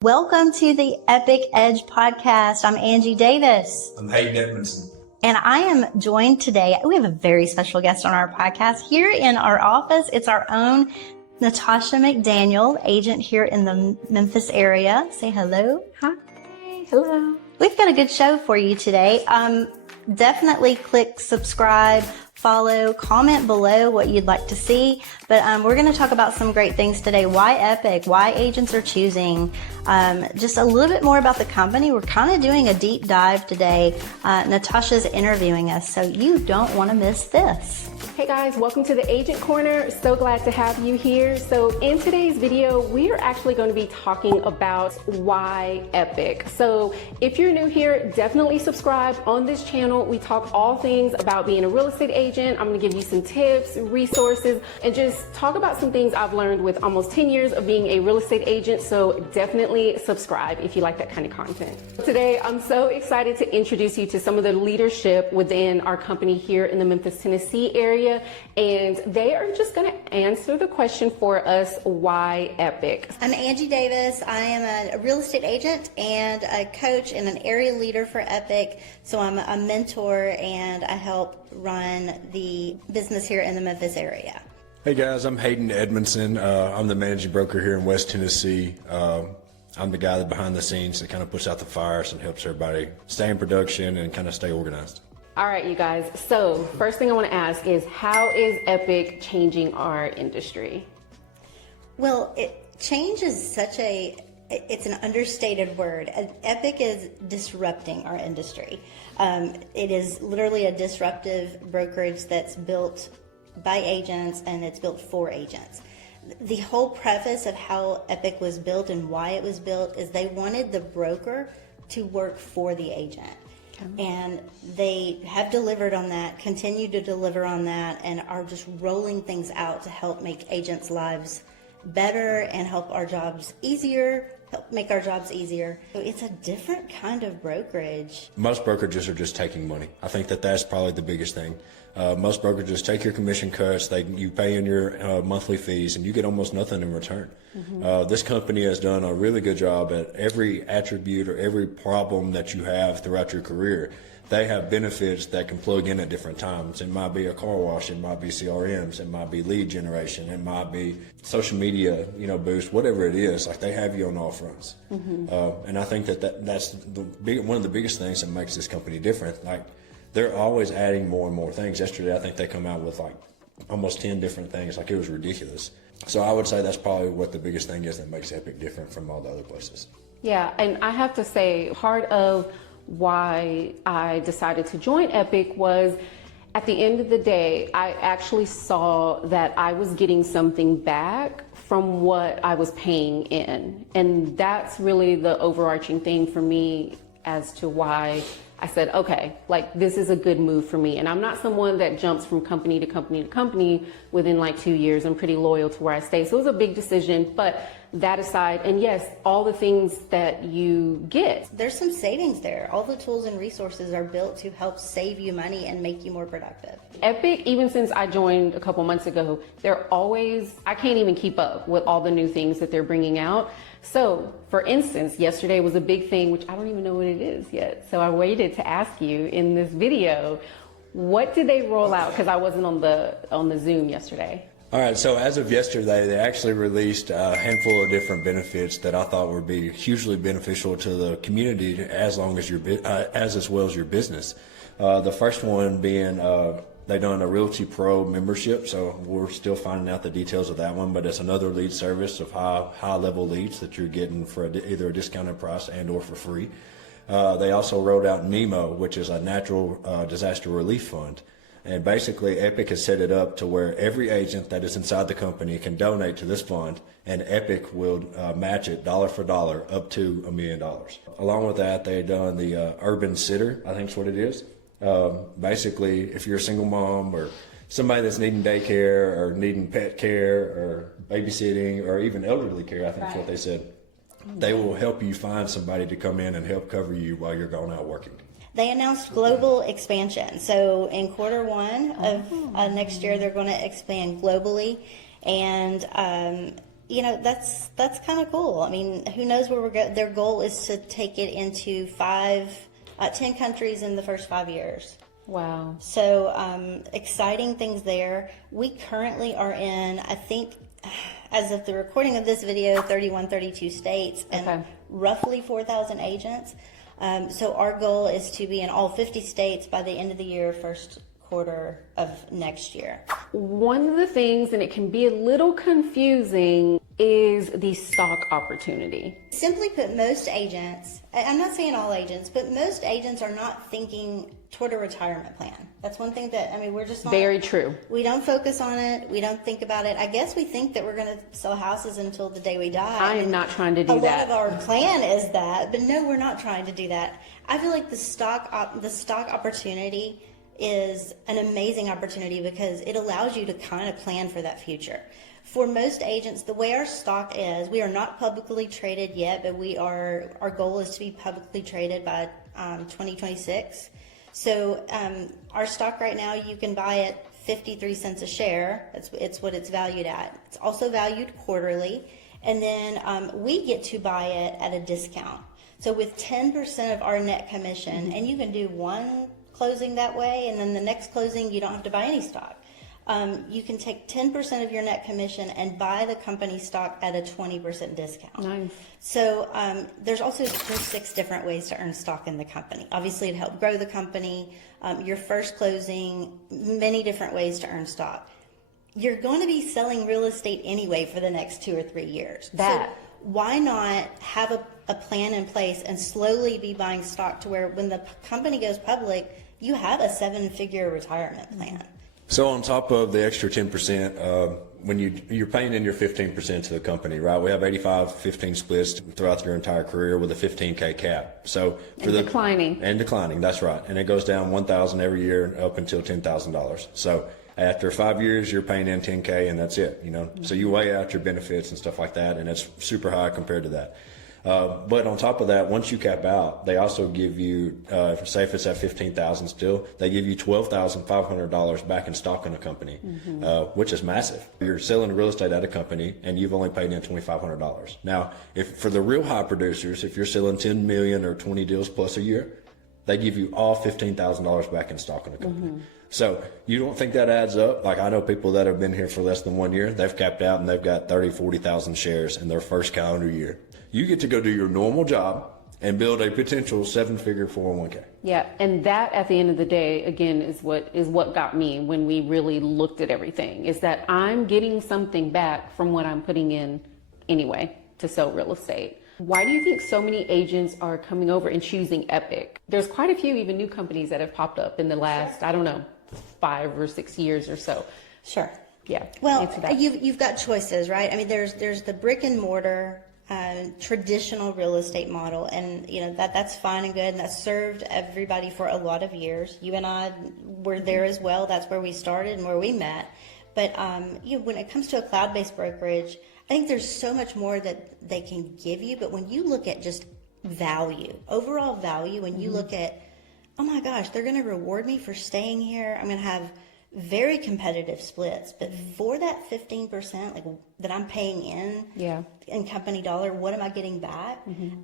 Welcome to the Epique Edge podcast. I'm Angie Davis. I'm Hayden Edmondson. And I am joined today. We have a very special guest on our podcast here in our office. It's our own Natasha McDaniel, agent here in the Memphis area. Say hello. Hi. Hello. We've got a good show for you today. Definitely click subscribe, follow, comment below what you'd like to see. But we're going to talk about some great things today. Why Epique? Why agents are choosing? Just a little bit more about the company. We're kind of doing a deep dive today. Natasha's interviewing us, so you don't want to miss this. Hey guys, welcome to the Agent Corner. So glad to have you here. So in today's video, we are actually going to be talking about why Epique. So if you're new here, definitely subscribe. On this channel, we talk all things about being a real estate agent. I'm going to give you some tips, resources, and just talk about some things I've learned with almost 10 years of being a real estate agent. So definitely subscribe if you like that kind of content. Today, I'm so excited to introduce you to some of the leadership within our company here in the Memphis, Tennessee area. And they are just going to answer the question for us, why Epique? I'm Angie Davis. I am a real estate agent and a coach and an area leader for Epique. So I'm a mentor and I help run the business here in the Memphis area. Hey guys, I'm Hayden Edmondson. I'm the managing broker here in West Tennessee. I'm the guy that behind the scenes that kind of puts out the fires and helps everybody stay in production and kind of stay organized. All right, you guys. So first thing I want to ask is, how is Epique changing our industry? Well, change is it's an understated word. Epique is disrupting our industry. It is literally a disruptive brokerage that's built by agents and it's built for agents. The whole preface of how Epique was built and why it was built is they wanted the broker to work for the agent. And they have delivered on that, continue to deliver on that, and are just rolling things out to help make agents' lives better and help our jobs easier, help make our jobs easier. So it's a different kind of brokerage. Most brokerages are just taking money. I think that's probably the biggest thing. Most brokerages take your commission cuts, you pay in your monthly fees, and you get almost nothing in return. Mm-hmm. This company has done a really good job at every attribute or every problem that you have throughout your career. They have benefits that can plug in at different times. It might be a car wash, it might be CRMs, it might be lead generation, it might be social media, boost, whatever it is. Like, they have you on all fronts. Mm-hmm. And I think that's one of the biggest things that makes this company different. Like, they're always adding more and more things. Yesterday, I think they come out with like almost 10 different things. Like, it was ridiculous. So I would say that's probably what the biggest thing is that makes Epique different from all the other places. Yeah, and I have to say, part of why I decided to join Epique was, at the end of the day, I actually saw that I was getting something back from what I was paying in. And that's really the overarching thing for me as to why I said, okay, like, this is a good move for me. And I'm not someone that jumps from company to company to company within like 2 years. I'm pretty loyal to where I stay. So it was a big decision, but that aside, and yes, all the things that you get. There's some savings there. All the tools and resources are built to help save you money and make you more productive. Epique, even since I joined a couple months ago, I can't even keep up with all the new things that they're bringing out. So, for instance, yesterday was a big thing, which I don't even know what it is yet. So I waited to ask you in this video, what did they roll out? Because I wasn't on the Zoom yesterday. All right, so as of yesterday, they actually released a handful of different benefits that I thought would be hugely beneficial to the community as well as your business. The first one being they've done a Realty Pro membership, so we're still finding out the details of that one, but it's another lead service of high-level leads that you're getting for either a discounted price and or for free. They also rolled out NEMO, which is a natural disaster relief fund. And basically, Epique has set it up to where every agent that is inside the company can donate to this fund, and Epique will match it dollar for dollar up to $1 million. Along with that, they've done the Urban Sitter, I think is what it is. Basically, if you're a single mom or somebody that's needing daycare or needing pet care or babysitting or even elderly care, I think is what they said, they will help you find somebody to come in and help cover you while you're going out working. They announced global expansion. So in Q1 of next year, they're going to expand globally. And you know, that's kind of cool. I mean, who knows where we're going? Their goal is to take it into 10 countries in the first 5 years. Wow. So exciting things there. We currently are in, I think, as of the recording of this video, 31, 32 states and roughly 4,000 agents. So our goal is to be in all 50 states by the end of the year, first quarter of next year. One of the things, and it can be a little confusing, is the stock opportunity. Simply put, most agents, I'm not saying all agents, but most agents are not thinking toward a retirement plan. That's one thing that, I mean, we're just not. Very true. We don't focus on it. We don't think about it. I guess we think that we're going to sell houses until the day we die. I am not trying to do that. A lot of our plan is that, but no, we're not trying to do that. I feel like the stock opportunity is an amazing opportunity because it allows you to kind of plan for that future. For most agents, the way our stock is, we are not publicly traded yet, but our goal is to be publicly traded by 2026. So our stock right now, you can buy it 53 cents a share. It's what it's valued at. It's also valued quarterly. And then we get to buy it at a discount. So with 10% of our net commission, and you can do one closing that way, and then the next closing, you don't have to buy any stock. You can take 10% of your net commission and buy the company stock at a 20% discount. Nice. So there's 6 different ways to earn stock in the company. Obviously, to help grow the company, your first closing, many different ways to earn stock. You're going to be selling real estate anyway for the next 2 or 3 years. So why not have a plan in place and slowly be buying stock to where when the company goes public, you have a 7-figure retirement plan. So on top of the extra 10%, when you're paying in your 15% to the company, right? We have 85-15 splits throughout your entire career with a $15K cap. So for declining. That's right. And it goes down $1,000 every year up until $10,000. So after 5 years, you're paying in $10K and that's it, you know? Mm-hmm. So you weigh out your benefits and stuff like that, and it's super high compared to that. But on top of that, once you cap out, they also give you, say if it's at $15,000 still, they give you $12,500 back in stock in a company, which is massive. You're selling real estate at a company and you've only paid in $2,500. Now, if for the real high producers, if you're selling 10 million or 20 deals plus a year, they give you all $15,000 back in stock in a company. So you don't think that adds up? Like I know people that have been here for less than 1 year, they've capped out and they've got 30, 40,000 shares in their first calendar year. You get to go do your normal job and build a potential 7-figure 401k. Yeah, and that at the end of the day, again, is what got me when we really looked at everything, is that I'm getting something back from what I'm putting in anyway to sell real estate. Why do you think so many agents are coming over and choosing Epique? There's quite a few even new companies that have popped up in the last, 5 or 6 years or so. Sure. Yeah. Well, you've got choices, right? I mean, there's the brick and mortar traditional real estate model, and that's fine and good, and that's served everybody for a lot of years. You and I were there as well. That's where we started and where we met. But when it comes to a cloud-based brokerage, I think there's so much more that they can give you. But when you look at just value, overall value, when you look at, oh my gosh, they're going to reward me for staying here. I'm going to have very competitive splits, but for that 15% that I'm paying in company dollar, what am I getting back?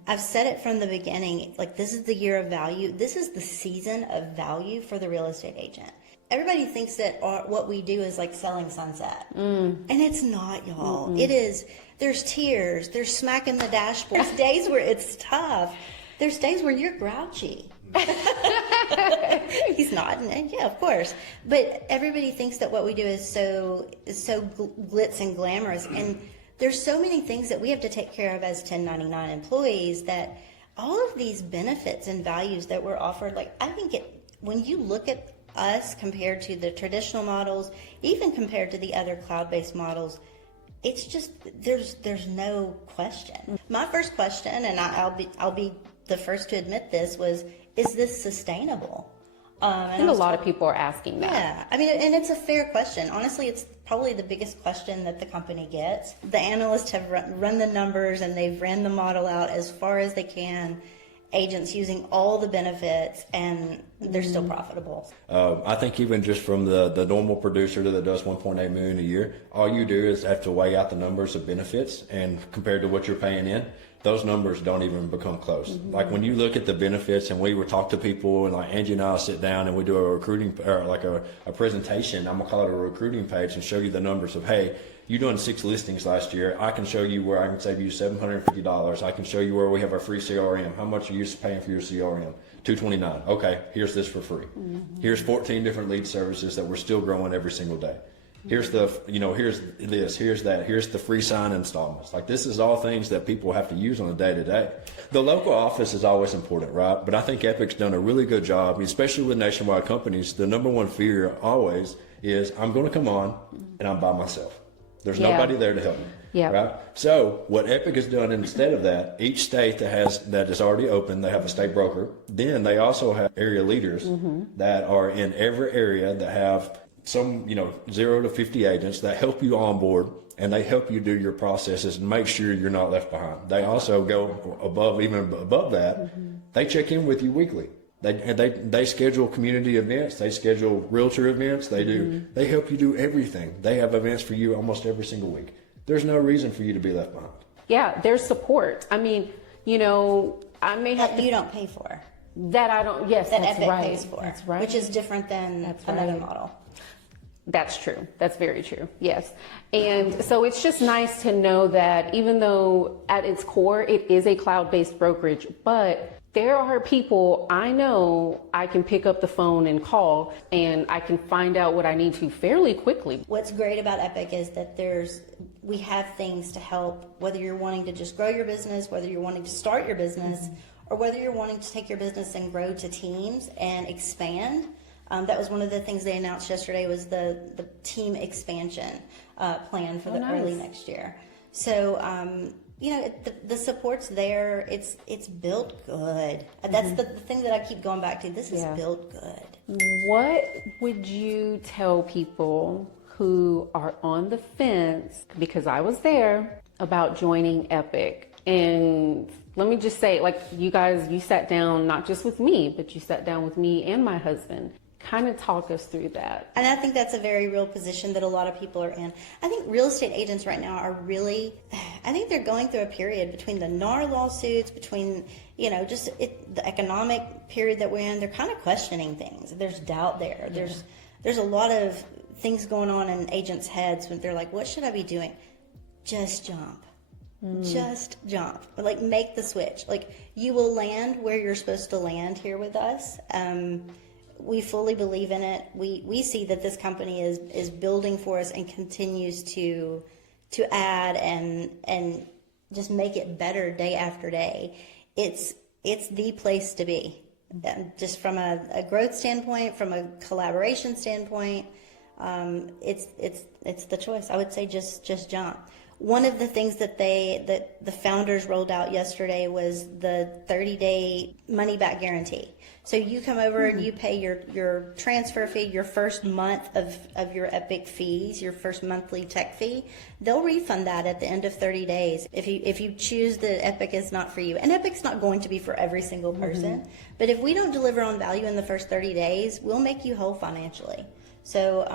I've said it from the beginning, this is the year of value. This is the season of value for the real estate agent. Everybody thinks that what we do is like selling sunset, and it's not, y'all. It is. There's tears. There's smacking the dashboard. There's days where it's tough. There's days where you're grouchy. He's nodding. Yeah, of course. But everybody thinks that what we do is so glitz and glamorous, and there's so many things that we have to take care of as 1099 employees, that all of these benefits and values that we're offered, I think when you look at us compared to the traditional models, even compared to the other cloud-based models, it's just there's no question. My first question, and I'll be the first to admit this, was, is this sustainable? I think a lot of people are asking that. Yeah, I mean, and it's a fair question. Honestly, it's probably the biggest question that the company gets. The analysts have run the numbers and they've ran the model out as far as they can, agents using all the benefits, and they're still profitable. I think even just from the normal producer that does 1.8 million a year, all you do is have to weigh out the numbers of benefits, and compared to what you're paying in, those numbers don't even become close. Like when you look at the benefits, and we would talk to people, and like Angie and I sit down and we do a recruiting, or like a presentation, I'm gonna call it a recruiting page, and show you the numbers of, hey, you're doing 6 listings last year. I can show you where I can save you $750. I can show you where we have our free CRM. How much are you paying for your CRM? $229. Okay, here's this for free. Here's 14 different lead services that we're still growing every single day. Here's the, here's this, here's that, here's the free sign installments. Like, this is all things that people have to use on a day to day. The local office is always important, right? But I think Epique's done a really good job, especially with nationwide companies. The number one fear always is, I'm going to come on and I'm by myself. There's nobody there to help me. Yeah. Right. So what Epique has done instead of that, each state that is already open, they have a state broker. Then they also have area leaders that are in every area that have some, 0 to 50 agents that help you onboard, and they help you do your processes and make sure you're not left behind. They also go even above that. They check in with you weekly. They schedule community events. They schedule realtor events. They help you do everything. They have events for you almost every single week. There's no reason for you to be left behind. Yeah, there's support. I mean, I may have That you don't pay for. that I don't. Yes, That that's Epique right. pays for. That's right. Which is different than another model. That's true. That's very true. Yes. And so it's just nice to know that even though at its core it is a cloud-based brokerage, but there are people I know I can pick up the phone and call, and I can find out what I need to fairly quickly. What's great about Epique is that we have things to help, whether you're wanting to just grow your business, whether you're wanting to start your business, or whether you're wanting to take your business and grow to teams and expand. That was one of the things they announced yesterday, was the team expansion plan for early next year. So, the support's there. It's built good. That's the thing that I keep going back to. This is built good. What would you tell people who are on the fence, because I was there, about joining Epique? And let me just say, like, you guys, you sat down not just with me, but you sat down with me and my husband. Kind of talk us through that. And I think that's a very real position that a lot of people are in. I think real estate agents right now are I think they're going through a period between the NAR lawsuits, between, the economic period that we're in. They're kind of questioning things. There's doubt there. Yeah. There's a lot of things going on in agents' heads when they're like, what should I be doing? Just jump. Just jump. Like, make the switch. Like, you will land where you're supposed to land here with us. We fully believe in it. We see that this company is building for us and continues to add and just make it better day after day. It's the place to be, just from a growth standpoint, from a collaboration standpoint. It's the choice. I would say just jump. One of the things that the founders rolled out yesterday was the 30-day money-back guarantee. So you come over and you pay your transfer fee, your first month of your Epique fees, your first monthly tech fee. They'll refund that at the end of 30 days if you choose that Epique is not for you. And Epique's not going to be for every single person. But if we don't deliver on value in the first 30 days, we'll make you whole financially. So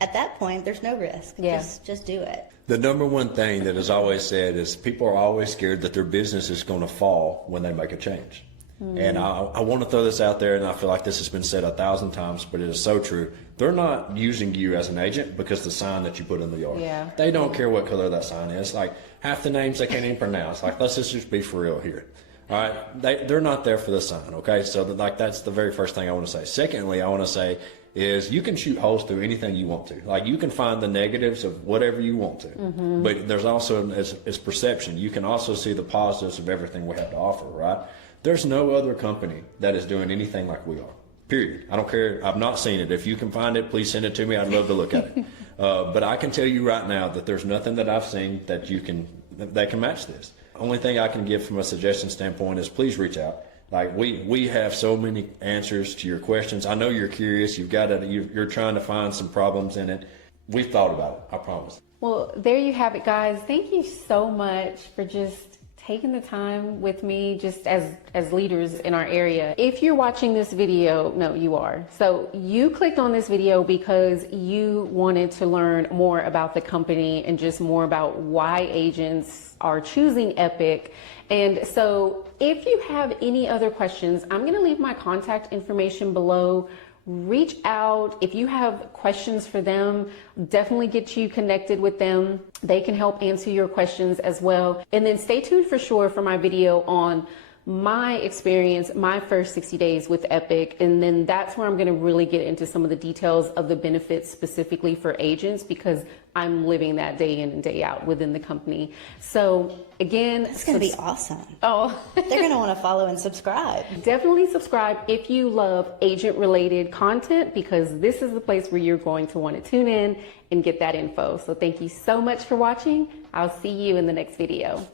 at that point, there's no risk. Yeah. Just do it. The number one thing that is always said is people are always scared that their business is going to fall when they make a change. And I want to throw this out there, and I feel like this has been said 1,000 times, but it is so true. They're not using you as an agent because the sign that you put in the yard. Yeah. They don't care what color that sign is. Like, half the names they can't even pronounce. Like, let's just be for real here. All right, they're not there for the sign, okay? So, that's the very first thing I want to say. Secondly, I want to say is you can shoot holes through anything you want to. Like, you can find the negatives of whatever you want to. But there's also, as perception, you can also see the positives of everything we have to offer, right? There's no other company that is doing anything like we are, period. I don't care. I've not seen it. If you can find it, please send it to me. I'd love to look at it. But I can tell you right now that there's nothing that I've seen that can match this. Only thing I can give from a suggestion standpoint is please reach out. Like, we have so many answers to your questions. I know you're curious. You're trying to find some problems in it. We've thought about it. I promise. Well, there you have it, guys. Thank you so much for just taking the time with me just as leaders in our area. If you're watching this video, no, you are. So you clicked on this video because you wanted to learn more about the company and just more about why agents are choosing Epique. And so if you have any other questions, I'm going to leave my contact information below. Reach out. If you have questions for them, definitely get you connected with them. They can help answer your questions as well. And then stay tuned for sure for my video on my experience, my first 60 days with Epique. And then that's where I'm going to really get into some of the details of the benefits specifically for agents, because I'm living that day in and day out within the company. So again, it's going to be awesome. Oh, they're going to want to follow and subscribe. Definitely subscribe if you love agent related content, because this is the place where you're going to want to tune in and get that info. So thank you so much for watching. I'll see you in the next video.